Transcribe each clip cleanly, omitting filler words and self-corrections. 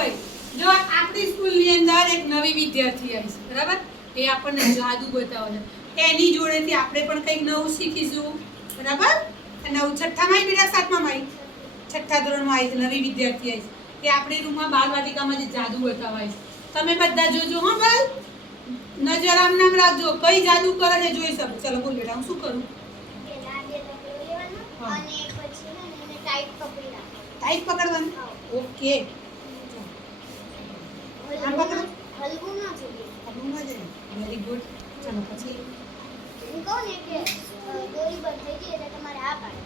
ભાઈ જો આપણી સ્કૂલની અંદર એક નવી વિદ્યાર્થી આવી છે બરાબર એ આપણને જાદુ બતાવે છે એની જોડેથી આપણે પણ કંઈક નવું શીખીશું બરાબર નવું છઠ્ઠામાં બેટા સાતમામાં છઠ્ઠા ધોરણમાં આવી છે નવી વિદ્યાર્થી આવી છે એ આપણી રૂમમાં બાલવાટિકામાં જે જાદુ બતાવાય છે તમે બધા જોજો હો ભાઈ નજર આમ નામ રાખજો કઈ જાદુ કરે છે જોઈ શકો ચલો બોલ બેટા હું શું કરું અને પછી એને ટાઈટ પકડી રાખો ટાઈટ પકડવાનું ઓકે આમ પકડો હલવું ના જોઈએ હલવું ના જોઈએ વેરી ગુડ ચલો પછી હું કહું ને કે દોરી બંધ થઈ ગઈ એટલે તમારે આ પાડે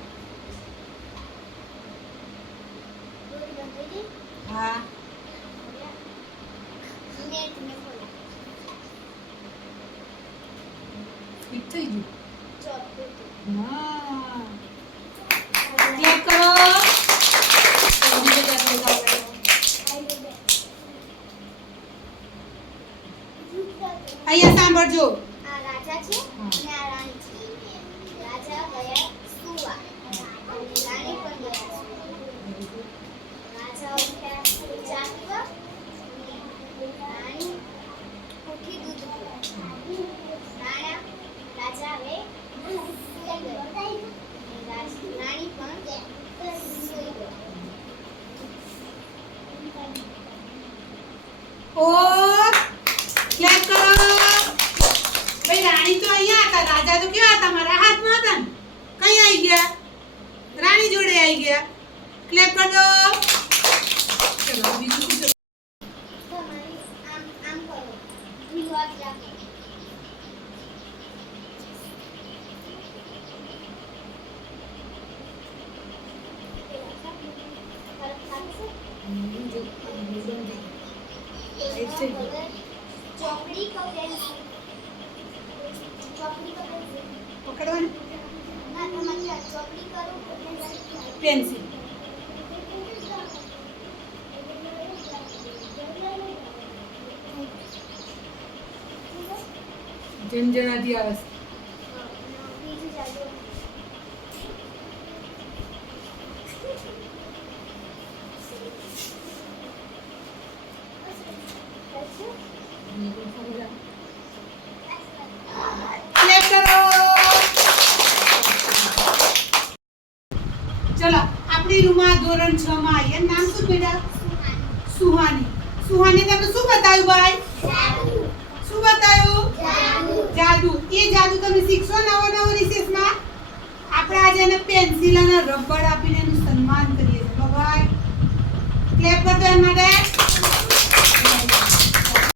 દોરી બંધ થઈ ગઈ હા નેટ ને ખોલો ફિટ થઈ ગયું ચોપ હા ક્લિક કરો અહીંયા સાંભળજો આ રાજા છે અને આ રાણી છે રાજા ગયા સુવા અને રાણી પણ ગયા સુવા રાજા ઉઠ્યા ચા પીવા અને રાણી ઉઠી દૂધ પીવા રાજા હવે સૂઈ ગઈ અને રાણી પણ સૂઈ ગઈ और ક્લિક કરો ભાઈ રાણી તો અહીંયા હતા રાજા તો કેવા હતા મારા હાથમાં હતા ને કઈ આવી ગયા રાણી જોડે આવી ગયા ક્લિક કરજો ચલો બીજું શું છે? તમારી આમ આમ કરો વિવાદ લાગે ચોકડી પકડેલી ચોકડી પકડેલી પકડવાનું ના તમારે ચોકડી કરું પેન્સિલ જનજનાથી આવે છે બીજું જાદુ ક્લિક કરો ચલો આપણી રૂમમાં ધોરણ 6 માં આવીએ નામ શું બેટા સુહાની સુહાની તમને શું બતાવ્યું ભાઈ શું બતાવ્યું જાદુ એ જાદુ તમે શીખશો નવો રિસેસમાં આપણે આજે એને પેન્સિલ અને રબર આપીને એનું સન્માન કરીએ છીએ ભાઈ ક્લેપ કરજો એના માટે